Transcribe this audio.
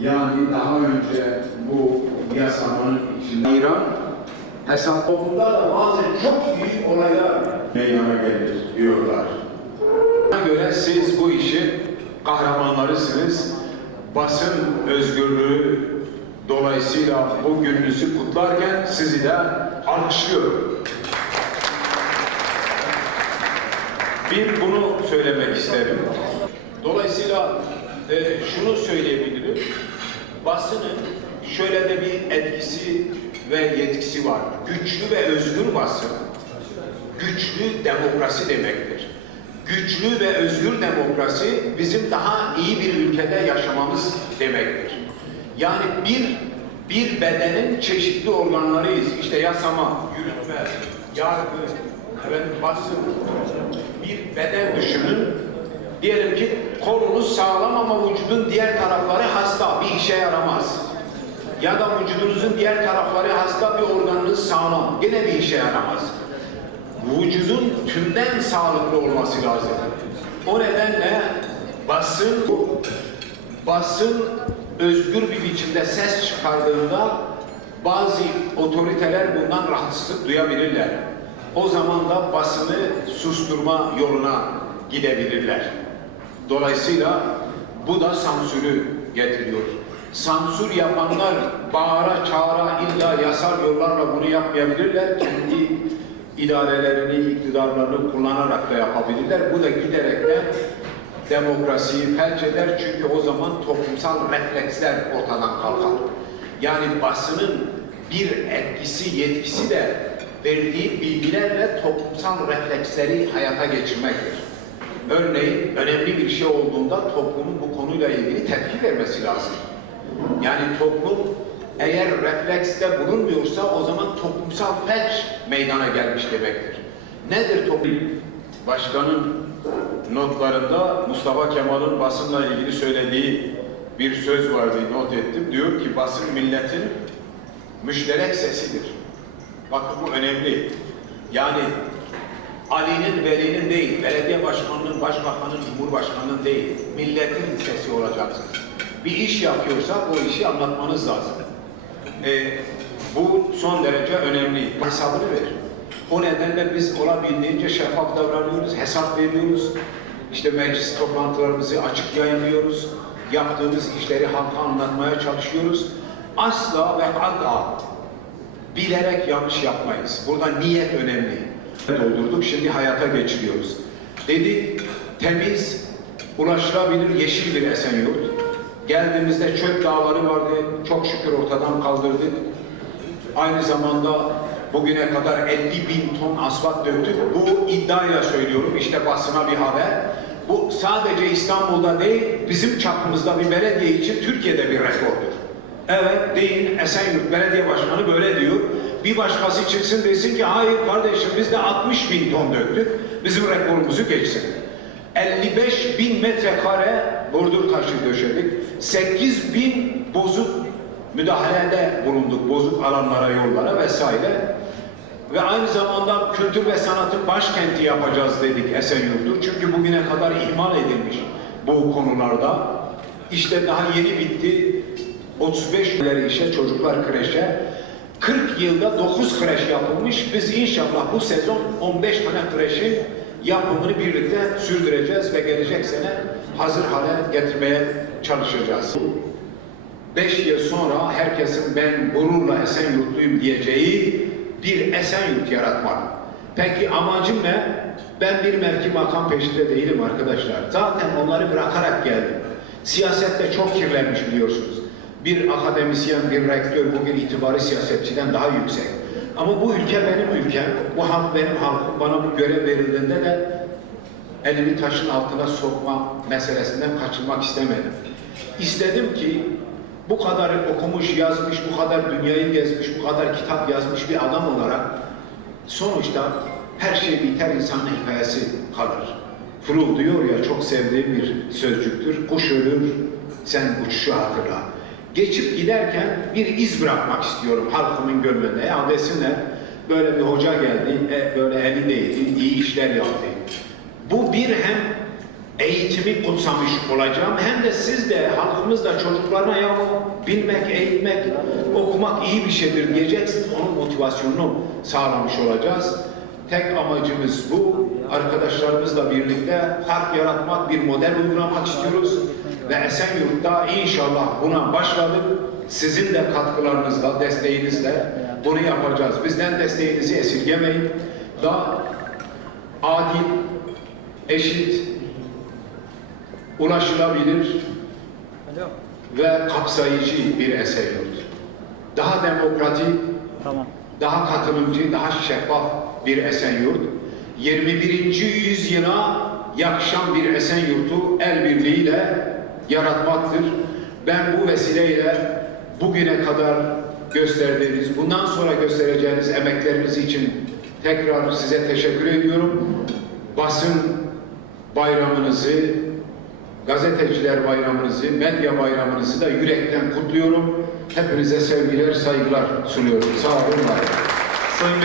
Yani daha önce bu yasamanın içinde İran hesap Toplumda da bazen çok büyük olaylar meydana gelir diyorlar. Buna göre siz bu işin kahramanlarısınız. Basın özgürlüğü dolayısıyla bu gününüzü kutlarken sizi de alkışlıyorum. Bir bunu söylemek isterim. Dolayısıyla e, şunu söyleyebilirim. Basının şöyle de bir etkisi ve yetkisi var. Güçlü ve özgür basın güçlü demokrasi demektir. Güçlü ve özgür demokrasi bizim daha iyi bir ülkede yaşamamız demektir. Yani bir bir bedenin çeşitli organlarıyız. İşte yasama, yürütme, yargı, efendim, basın, bir beden düşünün. Diyelim ki kolunuz sağlam ama vücudun diğer tarafları hasta, bir işe yaramaz. Ya da vücudunuzun diğer tarafları hasta, bir organınız sağlam, gene bir işe yaramaz vücudun tümden sağlıklı olması lazım. O nedenle basın basın özgür bir biçimde ses çıkardığında bazı otoriteler bundan rahatsızlık duyabilirler. O zaman da basını susturma yoluna gidebilirler. Dolayısıyla bu da sansürü getiriyor. Sansür yapanlar bağıra çağıra illa yasal yollarla bunu yapmayabilirler. Kendi idarelerini, iktidarlarını kullanarak da yapabilirler. Bu da giderek de demokrasiyi felç eder. Çünkü o zaman toplumsal refleksler ortadan kalkar. Yani basının bir etkisi, yetkisi de verdiği bilgilerle toplumsal refleksleri hayata geçirmektir. Örneğin önemli bir şey olduğunda toplumun bu konuyla ilgili tepki vermesi lazım. Yani toplum eğer reflekste bulunmuyorsa o zaman toplumsal felç meydana gelmiş demektir. Nedir toplum? Başkanın notlarında Mustafa Kemal'ın basınla ilgili söylediği bir söz vardı not ettim. Diyor ki basın milletin müşterek sesidir. Bakın bu önemli. Yani Ali'nin, Veli'nin değil, belediye başkanının, başbakanın, cumhurbaşkanının değil, milletin sesi olacaksınız. Bir iş yapıyorsa o işi anlatmanız lazım. Ee, bu son derece önemli. Hesabını verin. O nedenle biz olabildiğince şeffaf davranıyoruz, hesap veriyoruz. İşte meclis toplantılarımızı açık yayınlıyoruz. Yaptığımız işleri halka anlatmaya çalışıyoruz. Asla ve asla bilerek yanlış yapmayız. Burada niyet önemli. Doldurduk, şimdi hayata geçiriyoruz. Dedik, temiz, ulaşılabilir yeşil bir Esenyurt. Geldiğimizde çöp dağları vardı, çok şükür ortadan kaldırdık. Aynı zamanda bugüne kadar 50 bin ton asfalt döktük. Bu iddiayla söylüyorum, işte basına bir haber. Bu sadece İstanbul'da değil, bizim çapımızda bir belediye için Türkiye'de bir rekordur. Evet deyin Esenyurt Belediye Başkanı böyle diyor. Bir başkası çıksın desin ki hayır kardeşim biz de 60 bin ton döktük. Bizim rekorumuzu geçsin. 55 bin metrekare bordur taşı döşedik. 8 bin bozuk müdahalede bulunduk. Bozuk alanlara, yollara vesaire. Ve aynı zamanda kültür ve sanatın başkenti yapacağız dedik Esenyurt'u. Çünkü bugüne kadar ihmal edilmiş bu konularda. İşte daha yeni bitti. 35 ileri işe, çocuklar kreşe. 40 yılda 9 kreş yapılmış. Biz inşallah bu sezon 15 tane kreşin yapımını birlikte sürdüreceğiz ve gelecek sene hazır hale getirmeye çalışacağız. 5 yıl sonra herkesin ben gururla Esenyurtluyum diyeceği bir Esenyurt yaratmak. Peki amacım ne? Ben bir mevki makam peşinde değilim arkadaşlar. Zaten onları bırakarak geldim. Siyasette çok kirlenmiş biliyorsunuz. Bir akademisyen, bir rektör bugün itibarı siyasetçiden daha yüksek. Ama bu ülke benim ülkem, bu halk benim halkım. Bana bu görev verildiğinde de elimi taşın altına sokma meselesinden kaçınmak istemedim. İstedim ki bu kadar okumuş, yazmış, bu kadar dünyayı gezmiş, bu kadar kitap yazmış bir adam olarak sonuçta her şey biter insanın hikayesi kalır. Froud diyor ya çok sevdiğim bir sözcüktür. Kuş ölür, sen uçuşu hatırla. Geçip giderken bir iz bırakmak istiyorum halkımın gönlünde. Ya desinler böyle bir hoca geldi, e, böyle eli değdi, iyi işler yaptı. Bu bir hem eğitimi kutsamış olacağım. Hem de siz de halkımız da çocuklarına ya bilmek, eğitmek, okumak iyi bir şeydir diyeceksiniz. Onun motivasyonunu sağlamış olacağız. Tek amacımız bu. Arkadaşlarımızla birlikte fark yaratmak, bir model uygulamak istiyoruz. Ve Esenyurt'ta inşallah buna başladık. Sizin de katkılarınızla, desteğinizle bunu yapacağız. Bizden desteğinizi esirgemeyin. Daha adil, eşit, ulaşılabilir ve kapsayıcı bir Esenyurt. Daha demokratik, Tamam. daha katılımcı, daha şeffaf bir Esenyurt. 21. yüzyıla yakışan bir Esenyurt'u el birliğiyle yaratmaktır. Ben bu vesileyle bugüne kadar gösterdiğiniz, bundan sonra göstereceğiniz emekleriniz için tekrar size teşekkür ediyorum. Basın bayramınızı, gazeteciler bayramınızı, medya bayramınızı da yürekten kutluyorum. Hepinize sevgiler, saygılar sunuyorum. Sağ olun. Sayın